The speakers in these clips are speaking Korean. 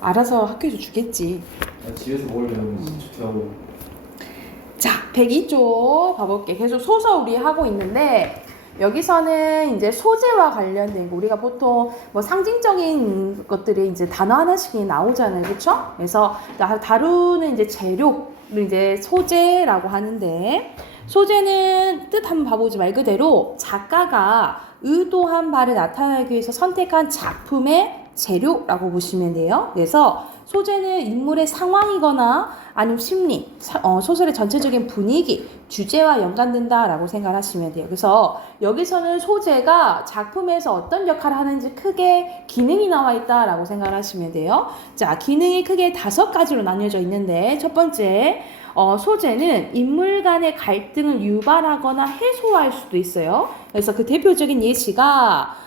알아서 학교에서 주겠지. 집에서 뭘 배우면 좋더라고. 자, 102쪽 봐볼게. 계속 소설 우리 하고 있는데 여기서는 이제 소재와 관련된 거 우리가 보통 뭐 상징적인 것들이 이제 단어 하나씩 나오잖아요, 그렇죠? 그래서 다루는 이제 재료를 이제 소재라고 하는데 소재는 뜻 한번 봐보지 말 그대로 작가가 의도한 바를 나타내기 위해서 선택한 작품의 재료라고 보시면 돼요. 그래서 소재는 인물의 상황이거나 아니면 심리, 소설의 전체적인 분위기, 주제와 연관된다라고 생각하시면 돼요. 그래서 여기서는 소재가 작품에서 어떤 역할을 하는지 크게 기능이 나와 있다라고 생각하시면 돼요. 자, 기능이 크게 5가지로 나뉘어져 있는데 첫 번째, 소재는 인물 간의 갈등을 유발하거나 해소할 수도 있어요. 그래서 그 대표적인 예시가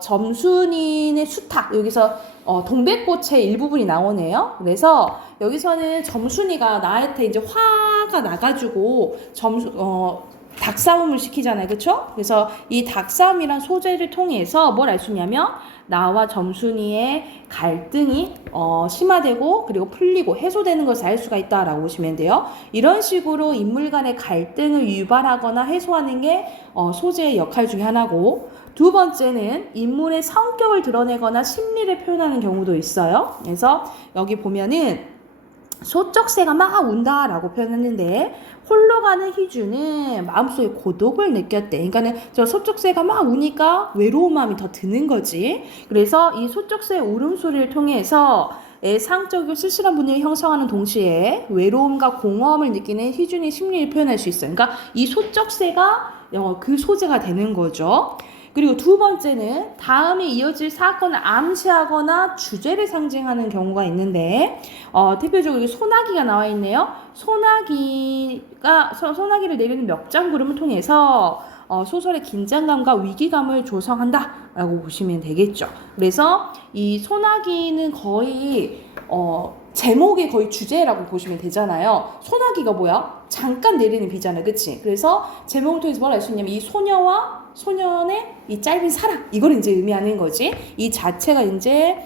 점순이의 수탉, 여기서 동백꽃의 일부분이 나오네요. 그래서 여기서는 점순이가 나한테 이제 화가 나가지고 닭싸움을 시키잖아요. 그쵸? 그래서 이 닭싸움이란 소재를 통해서 뭘 알 수 있냐면 나와 점순이의 갈등이 심화되고 그리고 풀리고 해소되는 것을 알 수가 있다라고 보시면 돼요. 이런 식으로 인물 간의 갈등을 유발하거나 해소하는 게 소재의 역할 중에 하나고 두 번째는 인물의 성격을 드러내거나 심리를 표현하는 경우도 있어요. 그래서 여기 보면은 소쩍새가 막 운다라고 표현했는데 홀로 가는 희주는 마음속에 고독을 느꼈대. 그러니까는 저 소쩍새가 막 우니까 외로운 마음이 더 드는 거지. 그래서 이 소쩍새의 울음소리를 통해서 애상적이고 쓸쓸한 분위기를 형성하는 동시에 외로움과 공허함을 느끼는 희준의 심리를 표현할 수 있어요. 그러니까 이 소쩍새가 그 소재가 되는 거죠. 그리고 두 번째는 다음에 이어질 사건을 암시하거나 주제를 상징하는 경우가 있는데 대표적으로 소나기가 나와 있네요. 소나기를 내리는 멱장구름을 통해서 소설의 긴장감과 위기감을 조성한다라고 보시면 되겠죠. 그래서 이 소나기는 거의 제목이 거의 주제라고 보시면 되잖아요. 소나기가 뭐야? 잠깐 내리는 비잖아요. 그치? 그래서 제목을 통해서 뭘 알 수 있냐면 이 소녀와 소년의 이 짧은 사랑 이걸 이제 의미하는 거지. 이 자체가 이제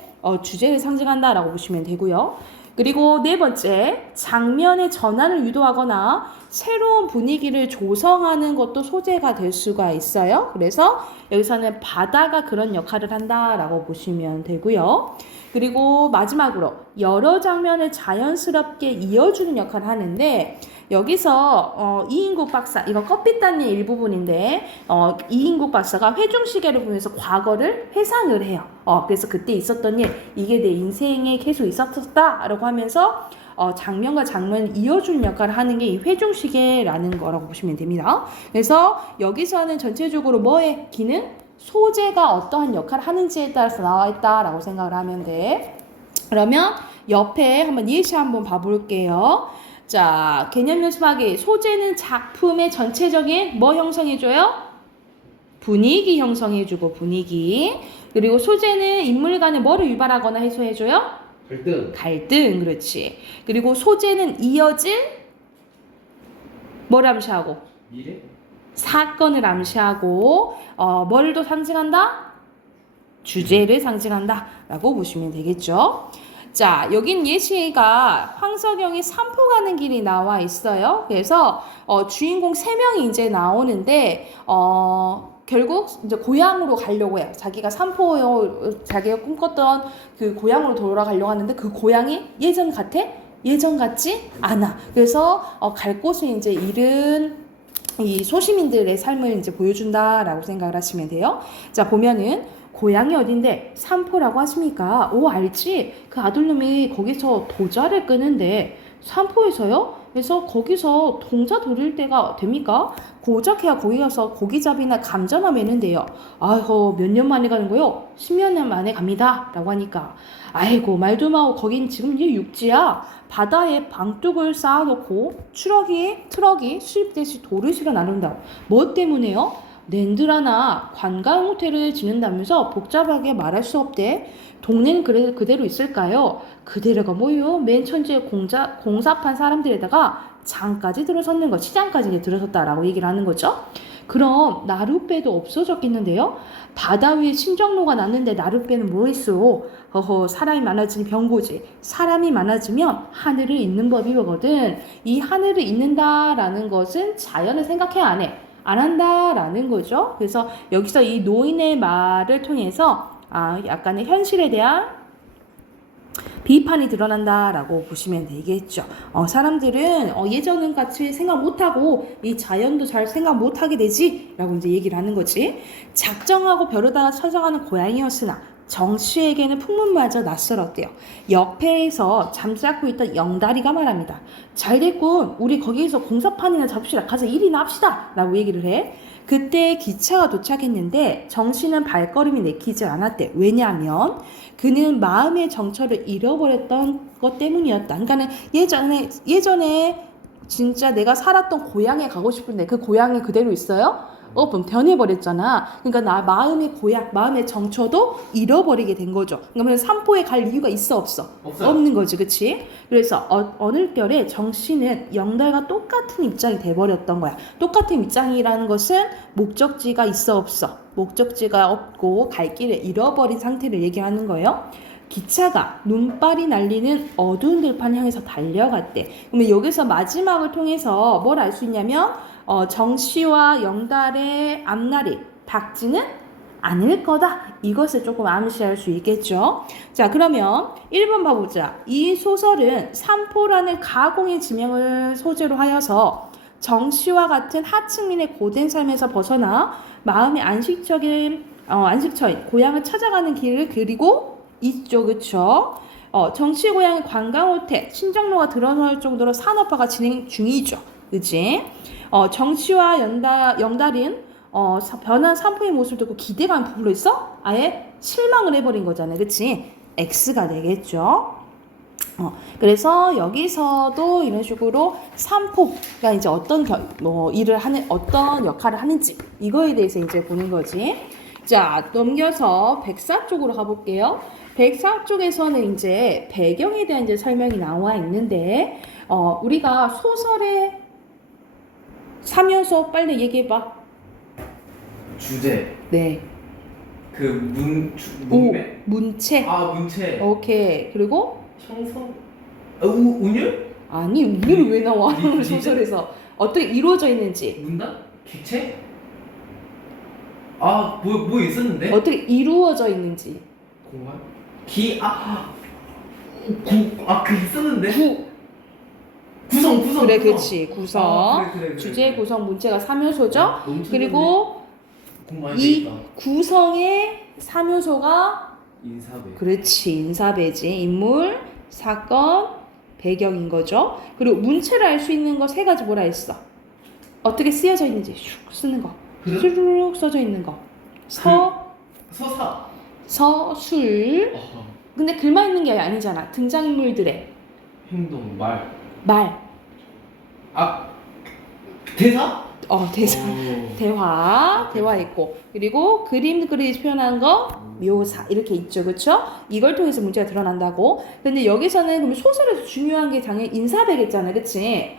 주제를 상징한다라고 보시면 되고요. 그리고 네 번째, 장면의 전환을 유도하거나 새로운 분위기를 조성하는 것도 소재가 될 수가 있어요. 그래서 여기서는 바다가 그런 역할을 한다라고 보시면 되고요. 그리고 마지막으로 여러 장면을 자연스럽게 이어주는 역할을 하는데 여기서 이인국 박사, 이거 껍빗단의 일부분인데 이인국 박사가 회중시계를 보면서 과거를 회상을 해요. 그래서 그때 있었던 일, 이게 내 인생에 계속 있었다라고 하면서 장면과 장면을 이어주는 역할을 하는 게 이 회중시계라는 거라고 보시면 됩니다. 그래서 여기서는 전체적으로 뭐의 기능? 소재가 어떠한 역할을 하는지에 따라서 나와 있다라고 생각을 하면 돼. 그러면 옆에 한번 예시 한번 봐볼게요. 자, 개념 연습하기. 소재는 작품의 전체적인 뭐 형성해줘요? 분위기 형성해주고 분위기. 그리고 소재는 인물 간의 뭐를 유발하거나 해소해줘요? 갈등, 그렇지. 그리고 소재는 이어질 뭘 암시하고? 미래? 사건을 암시하고 뭘 또 상징한다? 주제를 상징한다 라고 보시면 되겠죠. 자, 여긴 예시가 황석영이 산포 가는 길이 나와 있어요. 그래서 주인공 3명이 이제 나오는데 결국 이제 고향으로 가려고 해요. 자기가 자기가 꿈꿨던 그 고향으로 돌아가려고 하는데 그 고향이 예전 같아? 예전 같지 않아. 그래서 갈 곳을 이제 잃은 이 소시민들의 삶을 이제 보여준다라고 생각을 하시면 돼요. 자, 보면은 고향이 어딘데 산포라고 하십니까? 오, 알지? 그 아들놈이 거기서 도자를 끄는데 산포에서요? 그래서 거기서 동자 돌릴 때가 됩니까? 고작해야 거기 가서 고기잡이나 감자나 매는데요. 아이고, 몇 년 만에 가는 거요? 10년 만에 갑니다. 라고 하니까 아이고, 말도 마오. 거긴 지금 이게 육지야. 바다에 방뚝을 쌓아놓고 트럭이 수입대시 돌을 실어 나른다고. 뭐 때문에요? 랜드라나 관광 호텔을 짓는다면서 복잡하게 말할 수 없대. 동네는 그대로 있을까요? 그대로가 뭐요? 맨 천지에 공사판 사람들에다가 장까지 들어섰는 거, 시장까지 이제 들어섰다라고 얘기를 하는 거죠. 그럼 나룻배도 없어졌겠는데요? 바다 위에 신정로가 났는데 나룻배는 뭐 했어? 사람이 많아지니 병고지. 사람이 많아지면 하늘을 잇는 법이거든. 이 하늘을 잇는다라는 것은 자연을 생각해 안 해? 안 한다라는 거죠. 그래서 여기서 이 노인의 말을 통해서 약간의 현실에 대한 비판이 드러난다라고 보시면 되겠죠. 사람들은 예전 같이 생각 못하고 이 자연도 잘 생각 못하게 되지 라고 이제 얘기를 하는 거지. 작정하고 벼르다가 찾아가는 고양이였으나 정씨에게는 풍문마저 낯설었대요. 옆에서 잠자고 있던 영다리가 말합니다. 잘됐군. 우리 거기에서 공사판이나 잡시다. 가서 일이나 합시다. 라고 얘기를 해. 그때 기차가 도착했는데 정씨는 발걸음이 내키지 않았대. 왜냐하면 그는 마음의 정처를 잃어버렸던 것 때문이었다. 그러니까는 예전에 진짜 내가 살았던 고향에 가고 싶은데 그 고향이 그대로 있어요? 그럼 변해버렸잖아. 그러니까 나 마음의 고향, 마음의 정처도 잃어버리게 된 거죠. 그러면 삼포에 갈 이유가 있어 없어? 없어요. 없는 거지, 그치? 그래서 어느 결에 정씨는 영달과 똑같은 입장이 돼버렸던 거야. 똑같은 입장이라는 것은 목적지가 있어 없어? 목적지가 없고 갈 길을 잃어버린 상태를 얘기하는 거예요. 기차가 눈발이 날리는 어두운 들판을 향해서 달려갔대. 그러면 여기서 마지막을 통해서 뭘 알 수 있냐면 정씨와 영달의 앞날이 밝지는 않을 거다. 이것을 조금 암시할 수 있겠죠. 자, 그러면 1번 봐보자. 이 소설은 삼포라는 가공의 지명을 소재로 하여서 정씨와 같은 하층민의 고된 삶에서 벗어나 마음의 안식처인 고향을 찾아가는 길을 그리고 있죠. 그쵸? 정씨의 고향은 관광호텔, 신정로가 드러날 정도로 산업화가 진행 중이죠. 그치? 정씨와 영달은 변한 삼포의 모습을 듣고 기대감을 부풀어 있어? 아예 실망을 해버린 거잖아요. 그치? X가 되겠죠. 그래서 여기서도 이런 식으로 삼포가 이제 어떤 어떤 역할을 하는지 이거에 대해서 이제 보는 거지. 자, 넘겨서 백사 쪽으로 가볼게요. 백사 쪽에서는 이제 배경에 대한 이제 설명이 나와 있는데, 우리가 소설의 3요소 빨리 얘기해봐. 주제. 네. 문맥. 문체. 문체. 오케이. 그리고 형성. 운율? 아니, 운율이 왜 나와? 리드? 소설에서 어떻게 이루어져 있는지. 문단? 객체? 뭐 있었는데? 어떻게 이루어져 있는지. 공간? 그 있었는데? 구성. 그래, 그렇지. 구성. 그래. 주제, 구성, 문체가 3요소죠. 그리고 공간 이 구성의 3요소가 인사배. 그렇지. 인사배지. 인물, 사건, 배경인 거죠. 그리고 문체를 알 수 있는 거 세 가지 뭐라 했어? 어떻게 쓰여져 있는지 슉 쓰는 거. 슈르륵 써져 있는 거. 서사. 서술. 근데 글만 있는 게 아니잖아. 등장인물들의 행동, 말. 대사? 대사. 대화 있고. 그리고 그림 그리기 표현한 거, 묘사. 이렇게 있죠. 그쵸? 이걸 통해서 문제가 드러난다고. 근데 여기서는 그럼 소설에서 중요한 게 당연히 인사배겠잖아. 그치?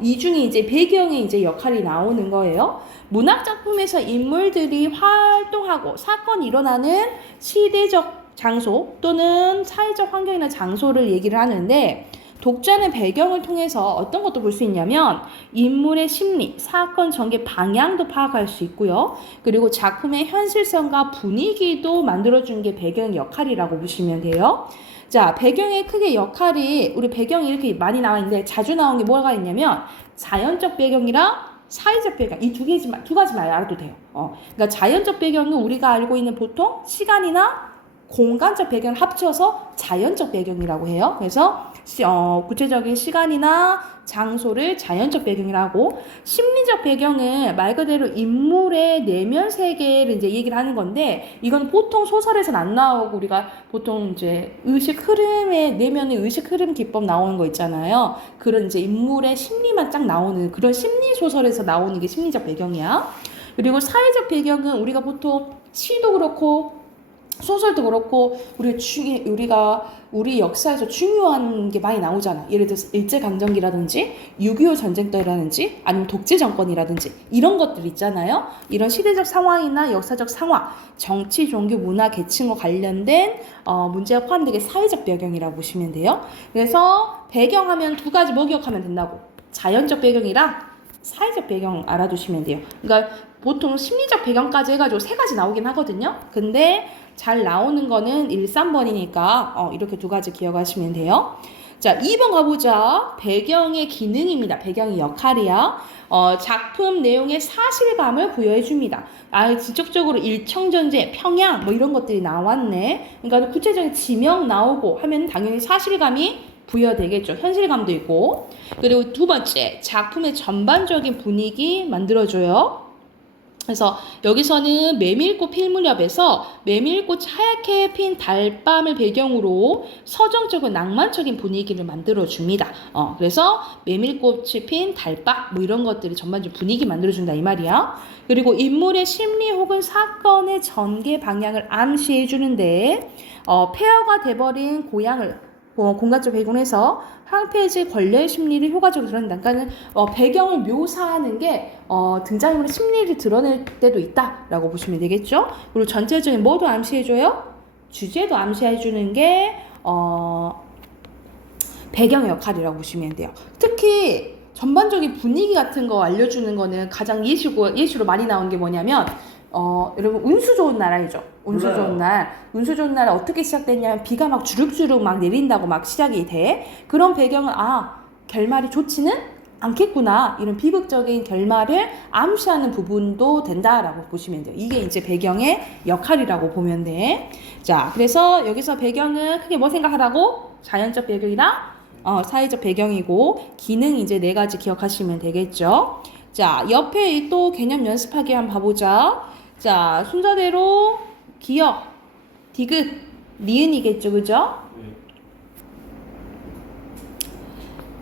이 중에 이제 배경의 이제 역할이 나오는 거예요. 문학작품에서 인물들이 활동하고 사건이 일어나는 시대적 장소 또는 사회적 환경이나 장소를 얘기를 하는데, 독자는 배경을 통해서 어떤 것도 볼 수 있냐면 인물의 심리, 사건 전개 방향도 파악할 수 있고요. 그리고 작품의 현실성과 분위기도 만들어주는 게 배경의 역할이라고 보시면 돼요. 자, 배경의 크게 역할이 우리 배경이 이렇게 많이 나와 있는데 자주 나온 게 뭐가 있냐면 자연적 배경이랑 사회적 배경 이 두 가지만 알아도 돼요. 그러니까 자연적 배경은 우리가 알고 있는 보통 시간이나 공간적 배경을 합쳐서 자연적 배경이라고 해요. 그래서 구체적인 시간이나 장소를 자연적 배경이라고, 심리적 배경은 말 그대로 인물의 내면 세계를 이제 얘기를 하는 건데, 이건 보통 소설에서는 안 나오고 우리가 보통 이제 내면의 의식 흐름 기법 나오는 거 있잖아요. 그런 이제 인물의 심리만 쫙 나오는 그런 심리 소설에서 나오는 게 심리적 배경이야. 그리고 사회적 배경은 우리가 보통 시도 그렇고 소설도 그렇고 우리 역사에서 중요한 게 많이 나오잖아. 예를 들어서 일제강점기라든지 6.25 전쟁 때라든지 아니면 독재 정권이라든지 이런 것들 있잖아요. 이런 시대적 상황이나 역사적 상황, 정치, 종교, 문화, 계층과 관련된 문제가 포함되게 사회적 배경이라고 보시면 돼요. 그래서 배경하면 두 가지 뭐 기억하면 된다고? 자연적 배경이랑 사회적 배경 알아두시면 돼요. 그러니까 보통 심리적 배경까지 해가지고 세 가지 나오긴 하거든요. 근데 잘 나오는 거는 1, 3번이니까 이렇게 두 가지 기억하시면 돼요. 자, 2번 가보자. 배경의 기능입니다. 배경의 역할이야. 작품 내용의 사실감을 부여해 줍니다. 직접적으로 일청전제, 평양 뭐 이런 것들이 나왔네. 그러니까 구체적인 지명 나오고 하면 당연히 사실감이 부여되겠죠. 현실감도 있고. 그리고 두 번째, 작품의 전반적인 분위기 만들어줘요. 그래서 여기서는 메밀꽃 필무렵에서 메밀꽃 하얗게 핀 달밤을 배경으로 서정적인 낭만적인 분위기를 만들어줍니다. 그래서 메밀꽃이 핀 달밤 뭐 이런 것들이 전반적인 분위기 만들어준다 이 말이야. 그리고 인물의 심리 혹은 사건의 전개 방향을 암시해주는데 폐허가 돼버린 고향을 공간적 배경에서 한 페이지 권력의 심리를 효과적으로 드러낸다. 그러니까 배경을 묘사하는 게 등장인물의 심리를 드러낼 때도 있다라고 보시면 되겠죠. 그리고 전체적인 뭐도 암시해줘요? 주제도 암시해주는 게 배경의 역할이라고 보시면 돼요. 특히 전반적인 분위기 같은 거 알려주는 거는 가장 예시로 많이 나온 게 뭐냐면 여러분 운수 좋은 날 알죠? 운수 좋은 날. 운수 좋은 날 어떻게 시작됐냐면 비가 막 주룩주룩 막 내린다고 막 시작이 돼. 그런 배경은 결말이 좋지는 않겠구나. 이런 비극적인 결말을 암시하는 부분도 된다라고 보시면 돼요. 이게 이제 배경의 역할이라고 보면 돼. 자, 그래서 여기서 배경은 크게 뭐 생각하라고? 자연적 배경이랑 사회적 배경이고 기능 이제 네 가지 기억하시면 되겠죠. 자, 옆에 또 개념 연습하기 한번 봐보자. 자, 순서대로 기억, 디귿, 니은이겠죠, 그죠?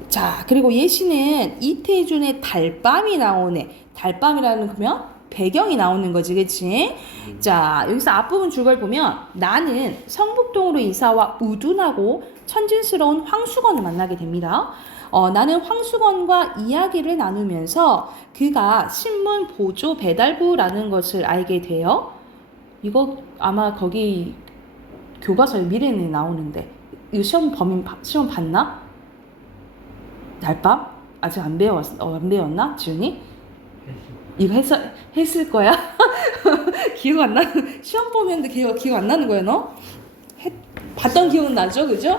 자, 그리고 예시는 이태준의 달밤이 나오네. 달밤이라는 그러면 배경이 나오는 거지, 그치? 자, 여기서 앞부분 줄걸 보면 나는 성북동으로 이사와 우둔하고 천진스러운 황수건을 만나게 됩니다. 나는 황수건과 이야기를 나누면서 그가 신문 보조 배달부라는 것을 알게 돼요. 이거 아마 거기 교과서에 미래에 나오는데 이거 시험 봤나? 달밤? 아직 안 배웠나? 지훈이? 이거 했을 거야? 기억 안 나? 시험 보면 기억 안 나는 거야, 너? 봤던 기억은 나죠, 그죠?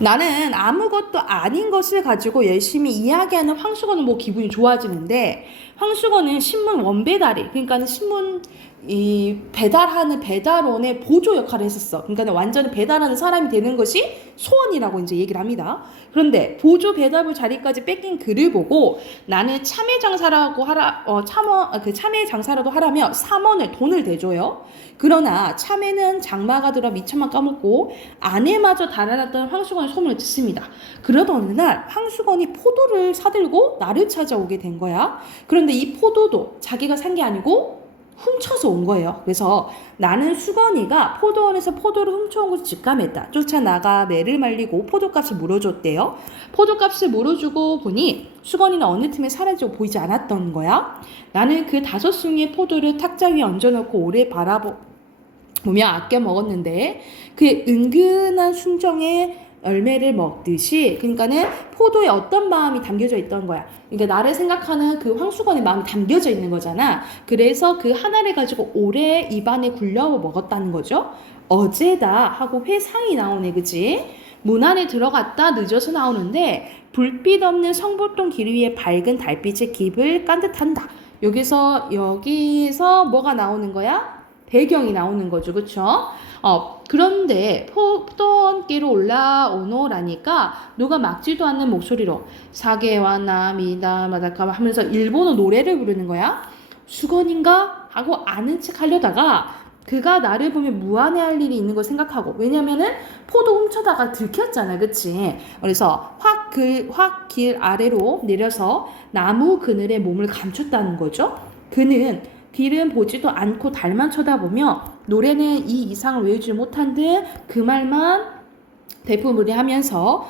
나는 아무것도 아닌 것을 가지고 열심히 이야기하는 황수건은 뭐 기분이 좋아지는데 황수건은 신문 원배달이 그러니까 신문 배달하는 배달원의 보조 역할을 했었어. 그러니까 완전히 배달하는 사람이 되는 것이 소원이라고 이제 얘기를 합니다. 그런데 보조 배달부 자리까지 뺏긴 그를 보고 나는 참외 장사라도 하라며 3원을 돈을 대줘요. 그러나 참외는 장마가 들어 미천만 까먹고 아내마저 달아났던 황수건의 소문을 듣습니다. 그러던 어느 날 황수건이 포도를 사들고 나를 찾아오게 된 거야. 그런데 이 포도도 자기가 산 게 아니고 훔쳐서 온 거예요. 그래서 나는 수건이가 포도원에서 포도를 훔쳐온 것을 직감했다. 쫓아나가 매를 말리고 포도값을 물어줬대요. 포도값을 물어주고 보니 수건이는 어느 틈에 사라지고 보이지 않았던 거야. 나는 그 5송이의 포도를 탁자 위에 얹어놓고 오래 바라보며 아껴 먹었는데 그의 은근한 순정에 열매를 먹듯이 그러니까는 포도에 어떤 마음이 담겨져 있던 거야. 그러니까 나를 생각하는 그 황수건의 마음이 담겨져 있는 거잖아. 그래서 그 하나를 가지고 오래 입안에 굴려 먹었다는 거죠. 어제다 하고 회상이 나오네, 그치? 문 안에 들어갔다 늦어서 나오는데 불빛 없는 성북동 길 위에 밝은 달빛의 깁을 깐 듯한다. 여기서 뭐가 나오는 거야? 배경이 나오는 거죠, 그쵸? 그런데 포도원길로 올라오노라니까 누가 막지도 않는 목소리로 사계와 나미다 마다카 하면서 일본어 노래를 부르는 거야. 수건인가? 하고 아는 척 하려다가 그가 나를 보면 무안해할 일이 있는 걸 생각하고 왜냐면은 포도 훔쳐다가 들켰잖아, 그치? 그래서 확 길 아래로 내려서 나무 그늘에 몸을 감췄다는 거죠. 그는 길은 보지도 않고 달만 쳐다보며 노래는 이 이상을 외우지 못한 등 그 말만 되풀이하면서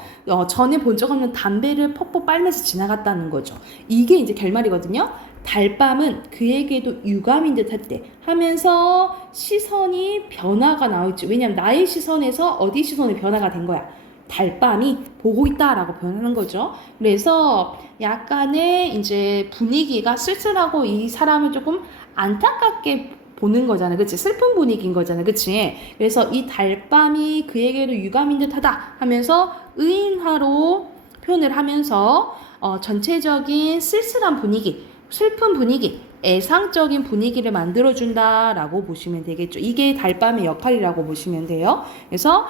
전에 본 적 없는 담배를 퍽퍽 빨면서 지나갔다는 거죠. 이게 이제 결말이거든요. 달밤은 그에게도 유감인 듯할 때 하면서 시선이 변화가 나올지, 왜냐면 나의 시선에서 어디 시선이 변화가 된 거야. 달밤이 보고 있다라고 표현하는 거죠. 그래서 약간의 이제 분위기가 쓸쓸하고 이 사람을 조금 안타깝게 보는 거잖아. 그치? 슬픈 분위기인 거잖아. 그치? 그래서 이 달밤이 그에게도 유감인 듯하다 하면서 의인화로 표현을 하면서 전체적인 쓸쓸한 분위기, 슬픈 분위기, 애상적인 분위기를 만들어준다라고 보시면 되겠죠. 이게 달밤의 역할이라고 보시면 돼요. 그래서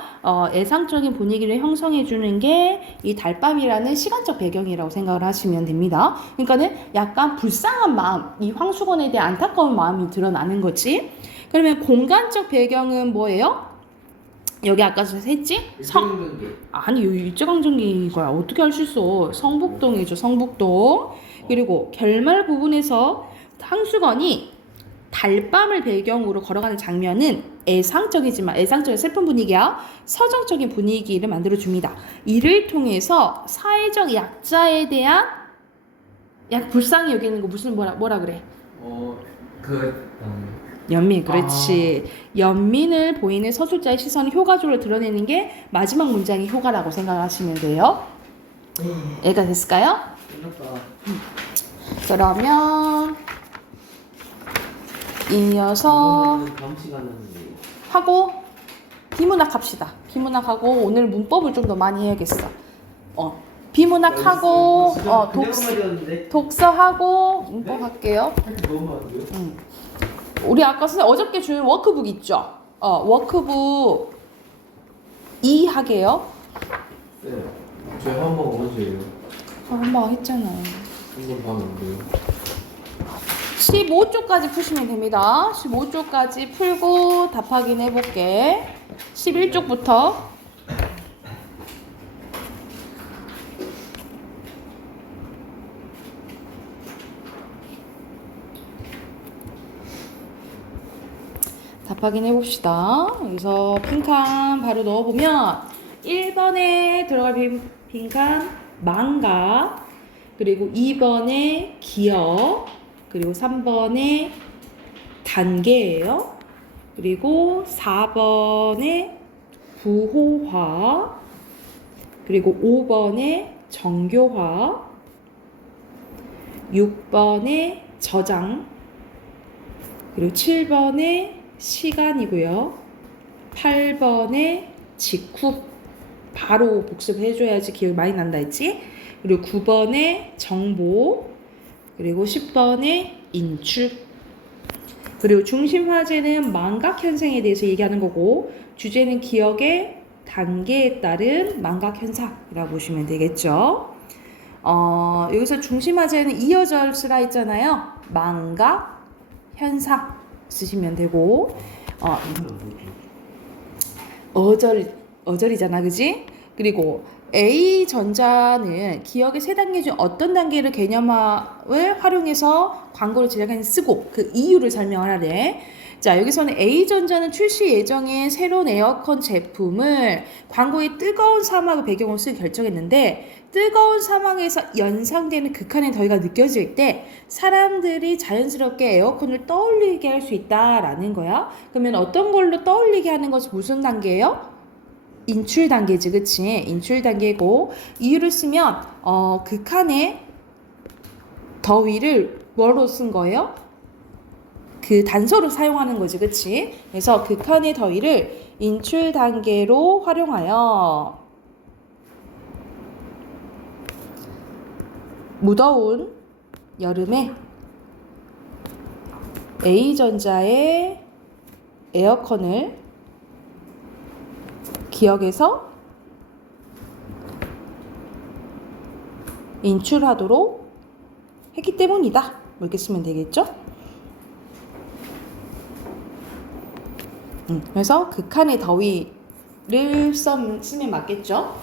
애상적인 분위기를 형성해주는 게 이 달밤이라는 시간적 배경이라고 생각을 하시면 됩니다. 그러니까는 약간 불쌍한 마음, 이 황수건에 대한 안타까운 마음이 드러나는 거지. 그러면 공간적 배경은 뭐예요? 여기 아까 전에 했지? 일정경기. 아니 여기 일제강점기 거야. 어떻게 할 수 있어? 성북동이죠. 성북동. 그리고 결말 부분에서 황수건이 달밤을 배경으로 걸어가는 장면은 애상적인 슬픈 분위기야. 서정적인 분위기를 만들어줍니다. 이를 통해서 사회적 약자에 대한 불쌍히 여기는 거 무슨 뭐라 그래? 연민, 그렇지. 연민을 보이는 서술자의 시선을 효과적으로 드러내는 게 마지막 문장이 효과라고 생각하시면 돼요. 애가 됐을까요? 끝났다. 그러면 이어서 이거는 다음 시간에 하는데. 하고 비문학 합시다. 비문학하고 오늘 문법을 좀 더 많이 해야겠어. 비문학하고 독서하고 문법 할게요. 너무 많은데요? 우리 아까 어저께 준 워크북 있죠? 워크북 2 하게요. 네. 저희 한번 언제예요? 한번 했잖아요. 한번 봐면 안 돼요? 15쪽까지 푸시면 됩니다. 15쪽까지 풀고 답 확인해 볼게. 11쪽부터. 답 확인해 봅시다. 여기서 빈칸 바로 넣어보면 1번에 들어갈 빈칸 망가, 그리고 2번에 기억, 그리고 3번에 단계예요. 그리고 4번에 부호화, 그리고 5번에 정교화, 6번에 저장, 그리고 7번에 시간이고요. 8번에 직후, 바로 복습해줘야지 기억이 많이 난다 했지. 그리고 9번에 정보, 그리고 10번에 인출, 그리고 중심 화제는 망각 현상에 대해서 얘기하는 거고, 주제는 기억의 단계에 따른 망각 현상이라고 보시면 되겠죠. 여기서 중심 화제는 이어져 쓰라 했잖아요. 망각 현상 쓰시면 되고, 어절이잖아, 그지? 그리고 A전자는 기억의 세 단계 중 어떤 단계를 개념을 활용해서 광고를 제작하는 쓰고 그 이유를 설명하래. 자, 여기서는 A전자는 출시 예정인 새로운 에어컨 제품을 광고의 뜨거운 사막을 배경으로 쓰기 결정했는데, 뜨거운 사막에서 연상되는 극한의 더위가 느껴질 때 사람들이 자연스럽게 에어컨을 떠올리게 할 수 있다라는 거야. 그러면 어떤 걸로 떠올리게 하는 것이 무슨 단계예요? 인출 단계지, 그치? 인출 단계고, 이유를 쓰면 극한의 더위를 뭐로 쓴 거예요? 그 단서로 사용하는 거지, 그치? 그래서 극한의 더위를 인출 단계로 활용하여 무더운 여름에 A전자의 에어컨을 기억에서 인출하도록 했기 때문이다. 이렇게 쓰면 되겠죠? 그래서 극한의 더위를 쓰면 맞겠죠?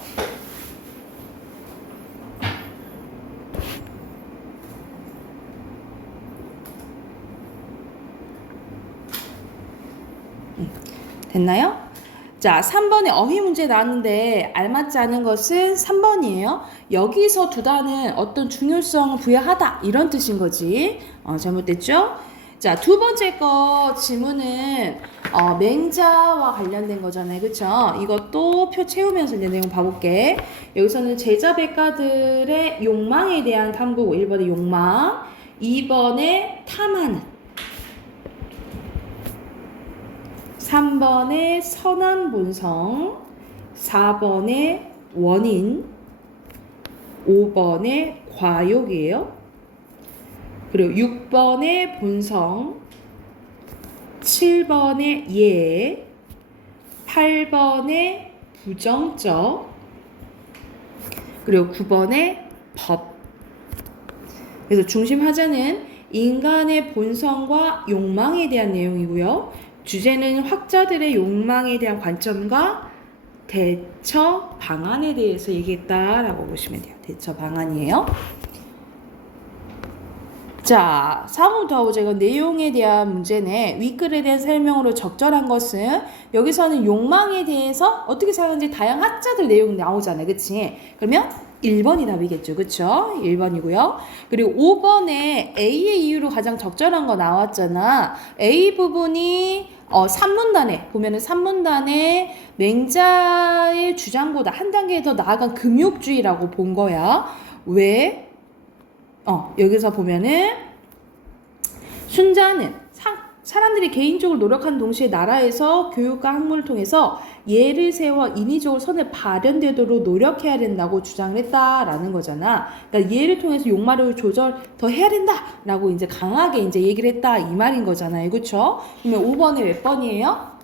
됐나요? 자, 3번에 어휘 문제 나왔는데 알맞지 않은 것은 3번이에요. 여기서 두다는 어떤 중요성을 부여하다 이런 뜻인 거지. 잘못됐죠? 자, 두 번째 거 지문은 맹자와 관련된 거잖아요. 그쵸? 이것도 표 채우면서 이제 내용 봐볼게. 여기서는 제자백가들의 욕망에 대한 탐구고 1번에 욕망, 2번에 탐하는, 3번에 선한 본성, 4번에 원인, 5번에 과욕이에요. 그리고 6번에 본성, 7번에 예, 8번에 부정적, 그리고 9번에 법. 그래서 중심 하자는 인간의 본성과 욕망에 대한 내용이고요. 주제는 학자들의 욕망에 대한 관점과 대처 방안에 대해서 얘기했다라고 보시면 돼요. 대처 방안이에요. 자, 4번부터 가보자. 이건 내용에 대한 문제네. 윗글에 대한 설명으로 적절한 것은 여기서는 욕망에 대해서 어떻게 사용하는지 다양한 학자들 내용 나오잖아요. 그치? 그러면 1번이 답이겠죠. 그쵸? 1번이고요. 그리고 5번에 A의 이유로 가장 적절한 거 나왔잖아. A 부분이 3문단에 보면은 3문단에 맹자의 주장보다 한 단계 더 나아간 금욕주의라고 본 거야. 왜? 여기서 보면은 순자는 사람들이 개인적으로 노력하는 동시에 나라에서 교육과 학문을 통해서 예를 세워 인위적으로 선을 발현되도록 노력해야 된다고 주장을 했다라는 거잖아. 그러니까 예를 통해서 욕망을 조절 더 해야 된다라고 이제 강하게 이제 얘기를 했다 이 말인 거잖아요. 그렇죠? 그러면 5번에 몇 번이에요?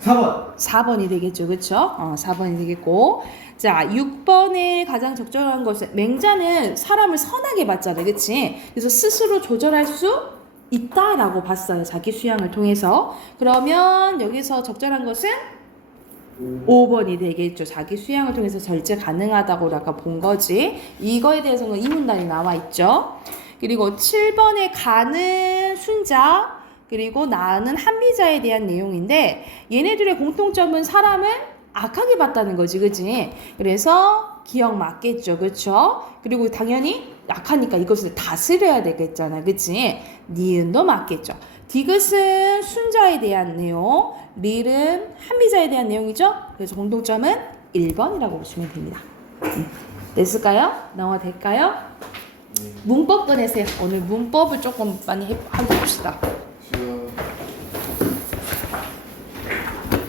4번. 4번이 되겠죠. 그렇죠? 4번이 되겠고. 자, 6번에 가장 적절한 것은 맹자는 사람을 선하게 봤잖아요. 그치? 그래서 스스로 조절할 수 있다라고 봤어요. 자기 수양을 통해서. 그러면 여기서 적절한 것은 5번이 되겠죠. 자기 수양을 통해서 절제 가능하다고 아까 본 거지. 이거에 대해서는 이 문단이 나와 있죠. 그리고 7번에 가는 순자, 그리고 나는 한비자에 대한 내용인데 얘네들의 공통점은 사람을 악하게 봤다는 거지. 그치? 그래서 기억 맞겠죠. 그쵸? 그리고 당연히 약하니까 이것을 다스려야 되겠잖아. 그치? 니은도 맞겠죠. 디귿은 순자에 대한 내용, 릴은 한비자에 대한 내용이죠. 그래서 공통점은 1번이라고 보시면 됩니다. 됐을까요? 넘어갈까요? 문법 꺼내세요. 오늘 문법을 조금 많이 해봅시다.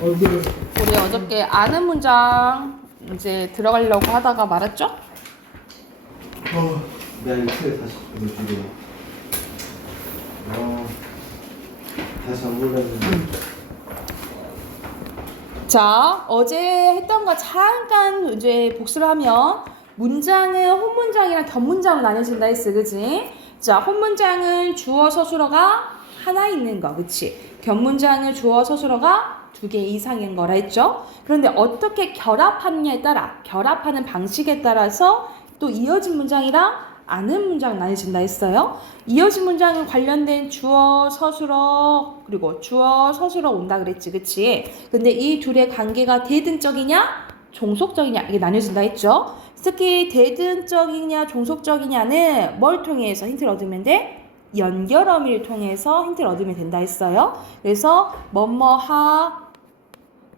우리 어저께 아는 문장 이제 들어가려고 하다가 말았죠? 내가 이 책을 다시 보여주고 다시 안 볼랬는데. 자, 어제 했던 거 잠깐 이제 복습을 하면 문장은 혼문장이랑 겹문장으로 나뉘어진다 했어. 그치? 자, 혼문장은 주어 서술어가 하나 있는 거. 그치? 겹문장은 주어 서술어가 2개 이상인 거라 했죠? 그런데 어떻게 결합하느냐에 따라, 결합하는 방식에 따라서 또 이어진 문장이랑 아는 문장 나뉘어진다 했어요. 이어진 문장은 관련된 주어, 서술어, 그리고 주어, 서술어 온다 그랬지. 그치? 근데 이 둘의 관계가 대등적이냐, 종속적이냐, 이게 나뉘어진다 했죠? 특히 대등적이냐, 종속적이냐는 뭘 통해서 힌트를 얻으면 돼? 연결어미를 통해서 힌트를 얻으면 된다 했어요. 그래서 뭐뭐하,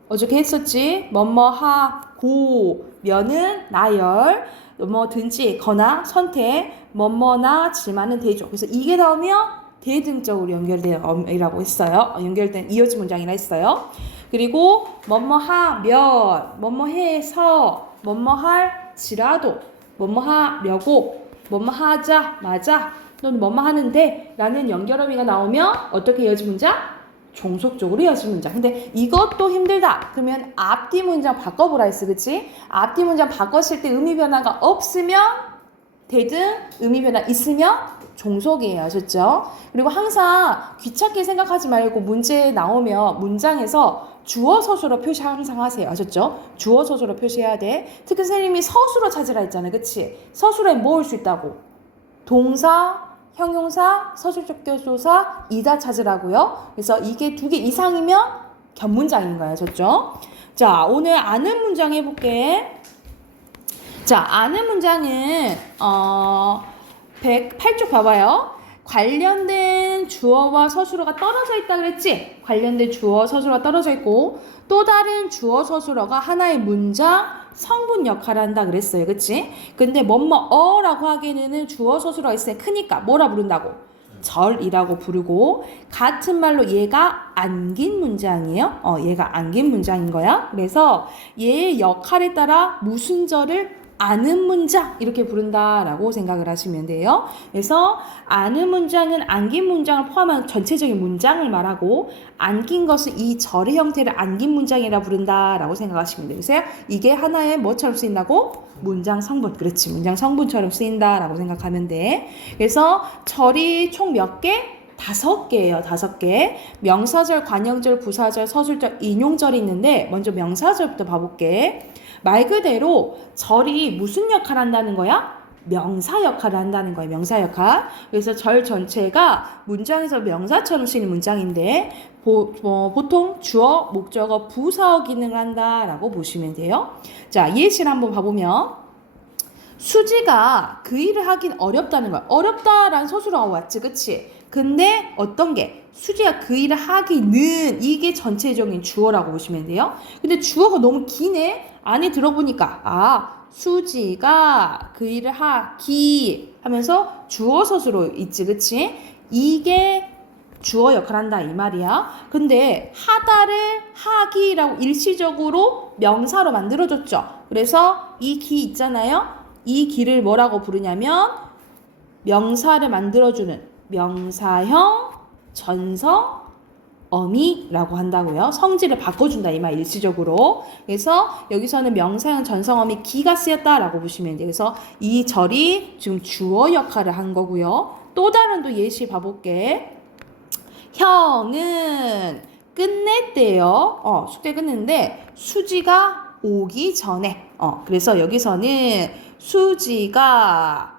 어저께 했었지? 뭐뭐하고 면은 나열, 뭐든지 거나 선택, 뭐뭐나 지만은 되죠. 그래서 이게 나오면 대등적으로 연결된 어미라고 했어요. 연결된 이어진 문장이라 했어요. 그리고 뭐뭐하면, 뭐뭐해서, 뭐뭐할지라도, 뭐뭐하려고, 뭐뭐하자, 맞아, 또는 뭐뭐하는데 라는 연결어미가 나오면 어떻게 이어진 문장? 종속적으로 이어진 문장. 근데 이것도 힘들다. 그러면 앞뒤 문장 바꿔보라 했어. 그치? 앞뒤 문장 바꿨을 때 의미 변화가 없으면 대등, 의미 변화 있으면 종속이에요. 아셨죠? 그리고 항상 귀찮게 생각하지 말고 문제 나오면 문장에서 주어 서술어 표시 항상 하세요. 아셨죠? 주어 서술어 표시해야 돼. 특히 선생님이 서술어 찾으라 했잖아요. 그치? 서술어에 뭐 올 수 있다고? 동사, 형용사, 서술적 조사, 이다 찾으라고요. 그래서 이게 2개 이상이면 겹문장인 거야. 졌죠? 자, 오늘 아는 문장 해볼게. 자, 아는 문장은 108쪽 봐봐요. 관련된 주어와 서술어가 떨어져 있다 그랬지? 관련된 주어, 서술어가 떨어져 있고 또 다른 주어, 서술어가 하나의 문장, 성분 역할을 한다 그랬어요. 그치? 근데 뭐뭐어라고 하기에는 주어, 서술어가 있으니까 크니까 뭐라 부른다고? 절이라고 부르고 같은 말로 얘가 안긴 문장이에요. 얘가 안긴 문장인 거야. 그래서 얘의 역할에 따라 무슨 절을 아는 문장 이렇게 부른다라고 생각을 하시면 돼요. 그래서 아는 문장은 안긴 문장을 포함한 전체적인 문장을 말하고 안긴 것은 이 절의 형태를 안긴 문장이라 부른다라고 생각하시면 돼요. 그래서 이게 하나의 뭐처럼 쓰인다고? 문장 성분. 그렇지. 문장 성분처럼 쓰인다라고 생각하면 돼. 그래서 절이 총 몇 개? 5개예요. 5개. 명사절, 관형절, 부사절, 서술절, 인용절이 있는데 먼저 명사절부터 봐볼게. 말 그대로 절이 무슨 역할을 한다는 거야? 명사 역할을 한다는 거예요. 명사 역할. 그래서 절 전체가 문장에서 명사처럼 쓰이는 문장인데 보통 주어, 목적어, 부사어 기능을 한다라고 보시면 돼요. 자, 예시를 한번 봐보면 수지가 그 일을 하긴 어렵다는 거야. 어렵다라는 서술어가 왔지. 그치? 근데 어떤 게 수지가 그 일을 하기는 이게 전체적인 주어라고 보시면 돼요. 근데 주어가 너무 기네. 안에 들어보니까 수지가 그 일을 하기 하면서 주어 서술어 있지. 그치? 이게 주어 역할을 한다 이 말이야. 근데 하다를 하기라고 일시적으로 명사로 만들어줬죠. 그래서 이 기 있잖아요. 이 기를 뭐라고 부르냐면 명사를 만들어주는 명사형 전성 어미라고 한다고요. 성질을 바꿔준다 이 말 일시적으로. 그래서 여기서는 명사형 전성어미 기가 쓰였다라고 보시면 돼요. 그래서 이 절이 지금 주어 역할을 한 거고요. 또 다른 또 예시 봐볼게. 형은 끝냈대요. 숙제 끝냈는데 수지가 오기 전에. 그래서 여기서는 수지가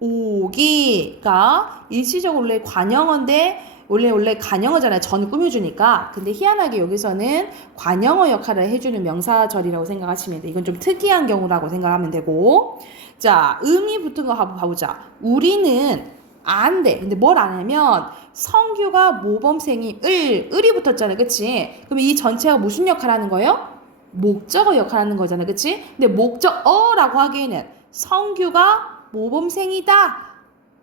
오기가 일시적으로 원래 관형어인데 원래 관형어잖아요. 전 꾸며주니까. 근데 희한하게 여기서는 관형어 역할을 해주는 명사절이라고 생각하시면 돼요. 이건 좀 특이한 경우라고 생각하면 되고. 자, 음이 붙은 거 한번 봐보자. 우리는 안 돼. 근데 뭘 안 하면 성규가 모범생이 을이 붙었잖아요. 그치? 그럼 이 전체가 무슨 역할을 하는 거예요? 목적어 역할을 하는 거잖아요. 그치? 근데 목적어라고 하기에는 성규가 모범생이다.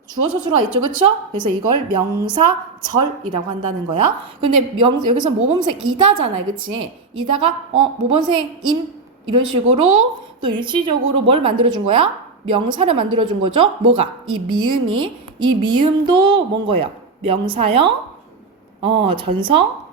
주어 서술어가 있죠. 그쵸? 그래서 이걸 명사절이라고 한다는 거야. 근데 여기서 모범생이다잖아요. 그치? 이다가 모범생임 이런 식으로 또 일시적으로 뭘 만들어준 거야? 명사를 만들어준 거죠. 뭐가? 이 미음도 뭔 거예요? 명사형 전성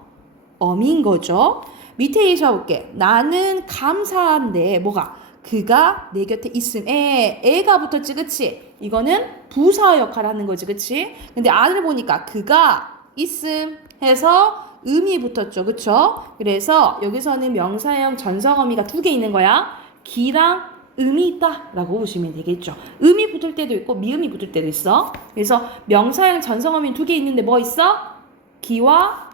어민 거죠. 밑에 예시 볼게. 나는 감사한데 뭐가? 그가 내 곁에 있음. 애가 붙었지. 그치? 이거는 부사 역할을 하는 거지. 그치? 근데 안을 보니까 그가 있음 해서 음이 붙었죠. 그쵸? 그래서 여기서는 명사형 전성어미가 2개 있는 거야. 기랑 음이 있다 라고 보시면 되겠죠. 음이 붙을 때도 있고 미음이 붙을 때도 있어. 그래서 명사형 전성어미 2개 있는데 뭐 있어? 기와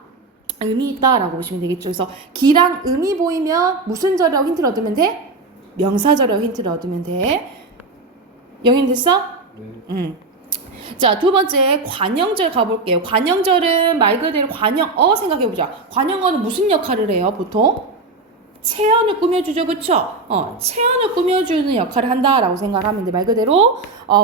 음이 있다 라고 보시면 되겠죠. 그래서 기랑 음이 보이면 무슨 절이라고 힌트를 얻으면 돼? 명사절이라고 힌트를 얻으면 돼. 영인 됐어? 네. 자, 두 번째 관형절 가볼게요. 관형절은 말 그대로 관형어 생각해보자. 관형어는 무슨 역할을 해요? 보통 체언을 꾸며주죠. 그쵸? 체언을 꾸며주는 역할을 한다라고 생각하면 돼. 말 그대로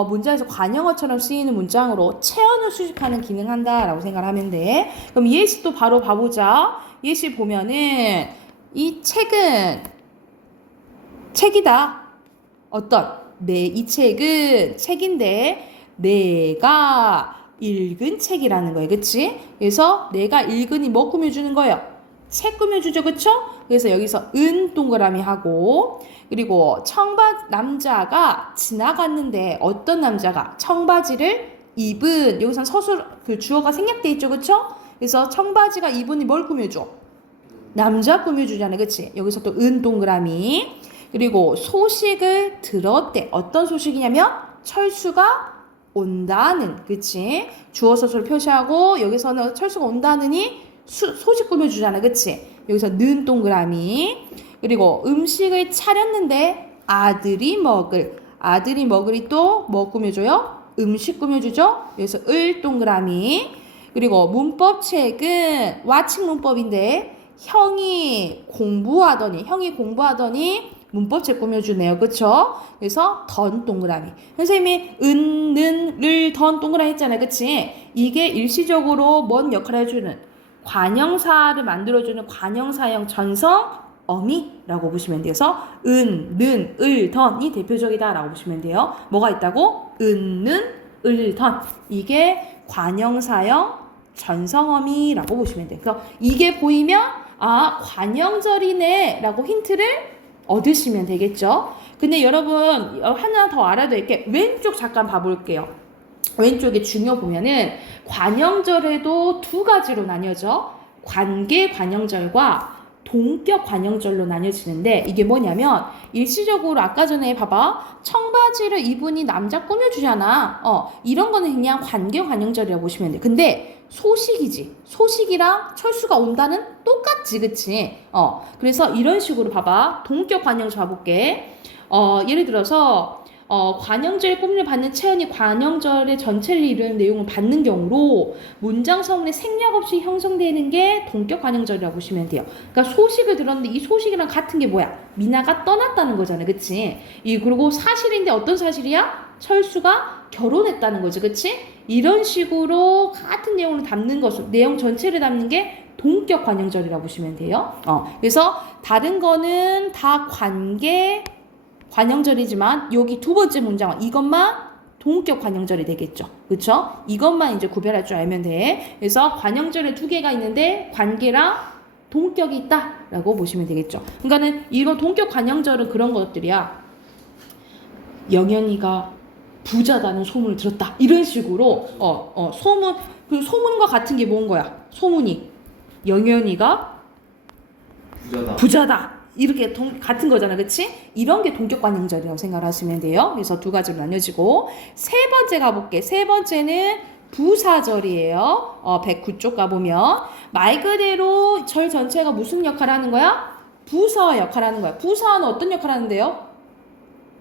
문장에서 관형어처럼 쓰이는 문장으로 체언을 수집하는 기능을 한다라고 생각하면 돼. 그럼 예시 또 바로 봐보자. 예시 보면은 이 책은 책이다. 이 책은 책인데 내가 읽은 책이라는 거예요. 그치? 그래서 내가 읽으니 뭐 꾸며주는 거예요? 책 꾸며주죠. 그쵸? 그래서 여기서 동그라미 하고 그리고 남자가 지나갔는데 어떤 남자가 청바지를 입은 여기서 주어가 생략돼 있죠. 그쵸? 그래서 청바지가 입으니 뭘 꾸며줘? 남자 꾸며주잖아요. 그치? 여기서 또 동그라미 그리고 소식을 들었대. 어떤 소식이냐면 철수가 온다는. 그치? 주어 서술 표시하고 여기서는 철수가 온다느니 소식 꾸며주잖아. 그치? 여기서 는 동그라미. 그리고 음식을 차렸는데 아들이 먹을이 또 뭐 꾸며줘요? 음식 꾸며주죠? 그래서 을 동그라미. 그리고 문법책은 와칭 문법인데 형이 공부하더니 문법책 꾸며주네요. 그쵸? 그래서 던 동그라미. 선생님이 은, 는, 를, 던 동그라미 했잖아요. 그치? 이게 일시적으로 뭔 역할을 해주는 관형사를 만들어주는 관형사형 전성 어미라고 보시면 돼요. 그래서 은, 는, 을, 던이 대표적이다 라고 보시면 돼요. 뭐가 있다고? 은, 는, 을, 던. 이게 관형사형 전성어미라고 보시면 돼요. 그래서 이게 보이면 아 관형절이네 라고 힌트를 얻으시면 되겠죠. 근데 여러분 하나 더 알아야 될 게 왼쪽 잠깐 봐볼게요. 왼쪽에 중요 보면은 관형절에도 두 가지로 나뉘어져. 관계 관형절과 동격 관형절로 나뉘어지는데 이게 뭐냐면 일시적으로 아까 전에 봐봐 청바지를 입으니 남자 꾸며주잖아. 이런 거는 그냥 관계 관형절이라고 보시면 돼. 근데 소식이지. 소식이랑 철수가 온다는 똑같지, 그치? 그래서 이런 식으로 봐봐. 동격 관형절 봐볼게. 예를 들어서 관형절 꿈을 받는 채연이 관형절의 전체를 이루는 내용을 받는 경우로 문장 성분의 생략 없이 형성되는 게 동격 관형절이라고 보시면 돼요. 그러니까 소식을 들었는데 이 소식이랑 같은 게 뭐야? 미나가 떠났다는 거잖아, 그치? 그리고 사실인데 어떤 사실이야? 철수가 결혼했다는 거지, 그치? 이런 식으로 같은 내용을 담는 것, 내용 전체를 담는 게 동격 관형절이라고 보시면 돼요. 그래서 다른 거는 다 관계 관형절이지만 여기 두 번째 문장은 이것만 동격 관형절이 되겠죠. 그쵸? 이것만 이제 구별할 줄 알면 돼. 그래서 관형절에 두 개가 있는데 관계랑 동격이 있다라고 보시면 되겠죠. 그러니까는 이거 동격 관형절은 그런 것들이야. 영현이가 부자다는 소문을 들었다. 이런 식으로 소문 그 소문과 같은 게 뭔 거야? 소문이 영현이가 부자다. 이렇게 같은 거잖아, 그치? 이런 게 동격 관형절이라고 생각을 하시면 돼요. 그래서 두 가지로 나뉘어지고 세 번째 가볼게. 세 번째는 부사절이에요. 109쪽 가보면 말 그대로 절 전체가 무슨 역할을 하는 거야? 부사 역할을 하는 거야. 부사는 어떤 역할을 하는데요?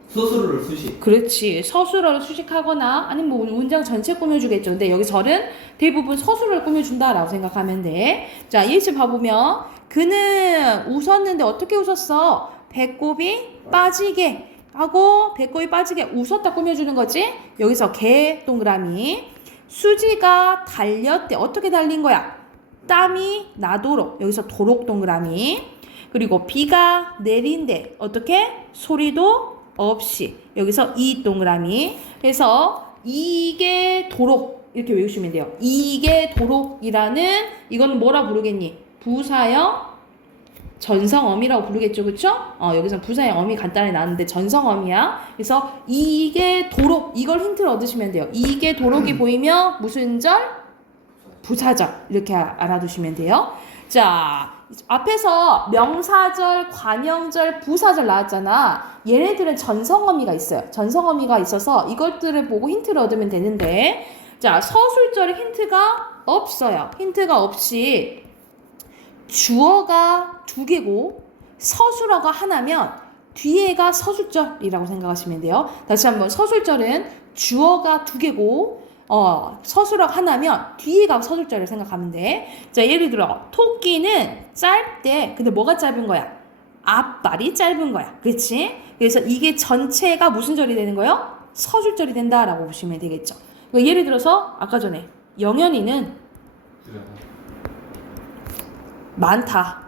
서술어를 수식. 그렇지. 서술어를 수식하거나 아니면 뭐 문장 전체 꾸며주겠죠. 근데 여기 절은 대부분 서술어를 꾸며준다라고 생각하면 돼. 자, 예시 봐보면 그는 웃었는데 어떻게 웃었어? 배꼽이 빠지게 하고 배꼽이 빠지게 웃었다 꾸며주는 거지. 여기서 개 동그라미. 수지가 달렸대. 어떻게 달린 거야? 땀이 나도록. 여기서 도록 동그라미. 그리고 비가 내린대. 어떻게? 소리도 없이. 여기서 이 동그라미. 그래서 이게 도록 이렇게 외우시면 돼요. 이게 도록이라는 이거는 뭐라 부르겠니? 부사형 전성어미라고 부르겠죠, 그쵸? 여기서 부사형 어미 간단히 나왔는데 전성어미야. 그래서 이게 도록 이걸 힌트를 얻으시면 돼요. 이게 도록이 보이면 무슨 절? 부사절 이렇게 알아두시면 돼요. 자, 앞에서 명사절, 관형절, 부사절 나왔잖아. 얘네들은 전성어미가 있어요. 전성어미가 있어서 이것들을 보고 힌트를 얻으면 되는데 자, 서술절에 힌트가 없어요. 힌트가 없이 주어가 두 개고 서술어가 하나면 뒤에가 서술절이라고 생각하시면 돼요. 다시 한번 서술절은 주어가 두 개고 서술어가 하나면 뒤에가 서술절을 생각하면 돼. 자, 예를 들어 토끼는 짧대. 근데 뭐가 짧은 거야? 앞발이 짧은 거야. 그렇지? 그래서 이게 전체가 무슨 절이 되는 거예요? 서술절이 된다라고 보시면 되겠죠. 예를 들어서 아까 전에 영현이는 많다.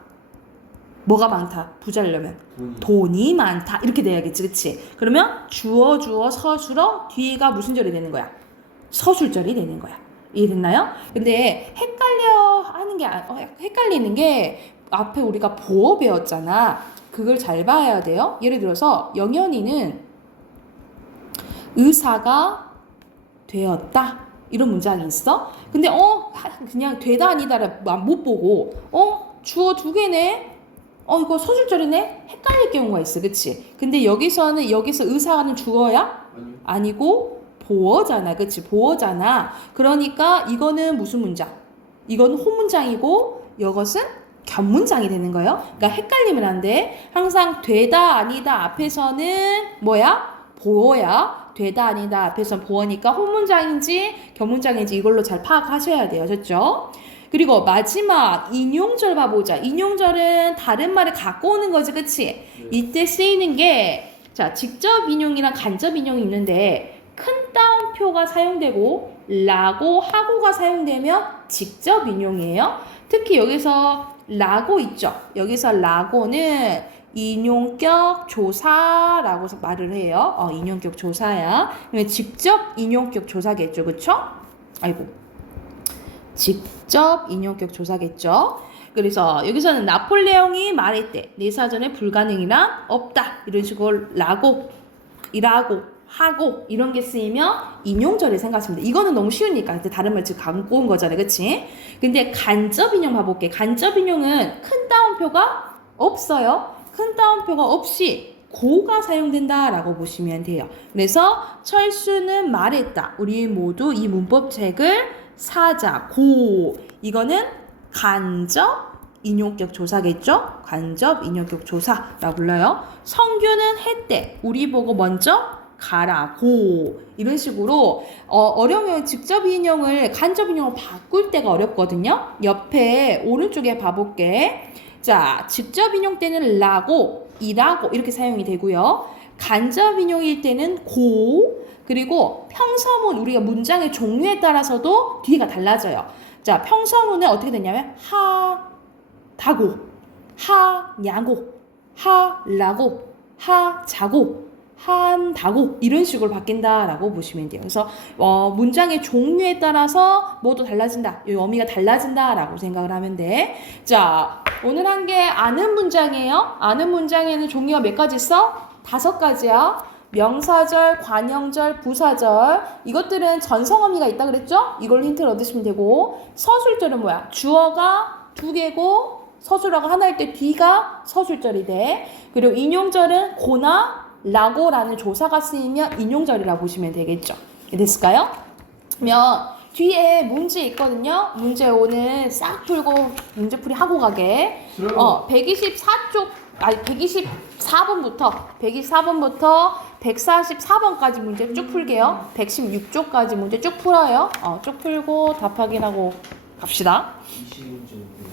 뭐가 많다? 부자려면 돈이 많다. 이렇게 돼야겠지, 그렇지? 그러면 주어 서술어 뒤에가 무슨 절이 되는 거야? 서술절이 되는 거야. 이해됐나요? 근데 헷갈리는 게 앞에 우리가 보어 배웠잖아. 그걸 잘 봐야 돼요. 예를 들어서 영현이는 의사가 되었다. 이런 문장이 있어. 근데 그냥 되다 아니다를 못 보고 주어 두 개네. 이거 서술절이네. 헷갈릴 경우가 있어. 그치? 근데 여기서 의사는 주어야? 아니고 보어잖아. 그치? 보어잖아. 그러니까 이거는 무슨 문장? 이건 호문장이고 이것은 견문장이 되는 거예요. 그러니까 헷갈리면 안 돼. 항상 되다 아니다 앞에서는 뭐야? 보어야. 되다 아니다 앞에서는 보어니까 혼문장인지 견문장인지 이걸로 잘 파악하셔야 돼요. 됐죠? 그리고 마지막 인용절 봐보자. 인용절은 다른 말을 갖고 오는 거지, 그치? 이때 쓰이는 게 자, 직접 인용이랑 간접 인용이 있는데 큰 따옴표가 사용되고 라고 하고가 사용되면 직접 인용이에요. 특히 여기서 라고 있죠. 여기서 라고는 인용격 조사라고 말을 해요. 인용격 조사야. 직접 인용격 조사겠죠. 그쵸? 아이고. 직접 인용격 조사겠죠. 그래서 여기서는 나폴레옹이 말했대. 내 사전에 불가능이란 없다. 이런 식으로 라고, 이라고, 하고 이런 게 쓰이면 인용절을 생각하시면 돼. 이거는 너무 쉬우니까 다른 말 지금 갖고 온 거잖아요. 그치? 근데 간접 인용 봐볼게. 간접 인용은 큰 따옴표가 없어요. 큰 따옴표가 없이 고가 사용된다라고 보시면 돼요. 그래서 철수는 말했다. 우리 모두 이 문법책을 사자. 고. 이거는 간접 인용격 조사겠죠? 간접 인용격 조사라고 불러요. 성규는 했대. 우리 보고 먼저 가라고. 이런 식으로 어려우면 직접 인용을 간접 인용으로 바꿀 때가 어렵거든요. 옆에 오른쪽에 봐볼게. 자, 직접 인용 때는 라고, 이라고 이렇게 사용이 되고요. 간접 인용일 때는 고, 그리고 평서문 우리가 문장의 종류에 따라서도 뒤가 달라져요. 자, 평서문은 어떻게 되냐면 하, 다고, 하, 야고, 하, 라고, 하, 자고, 한다고 이런 식으로 바뀐다라고 보시면 돼요. 그래서 문장의 종류에 따라서 뭐도 달라진다. 이 어미가 달라진다라고 생각을 하면 돼. 자, 오늘 한 게 아는 문장이에요. 아는 문장에는 종류가 몇 가지 있어? 5가지야. 명사절, 관형절, 부사절 이것들은 전성어미가 있다 그랬죠? 이걸 힌트를 얻으시면 되고 서술절은 뭐야? 주어가 2개고 서술어가 하나일 때 뒤가 서술절이 돼. 그리고 인용절은 고나 라고라는 조사가 쓰이면 인용절이라고 보시면 되겠죠. 됐을까요? 그러면 뒤에 문제 있거든요. 문제 오늘 싹 풀고 문제풀이 하고 가게. 124쪽 아니 124번부터 144번까지 문제 쭉 풀게요. 116쪽까지 문제 쭉 풀어요. 쭉 풀고 답 확인하고 갑시다. 26쪽.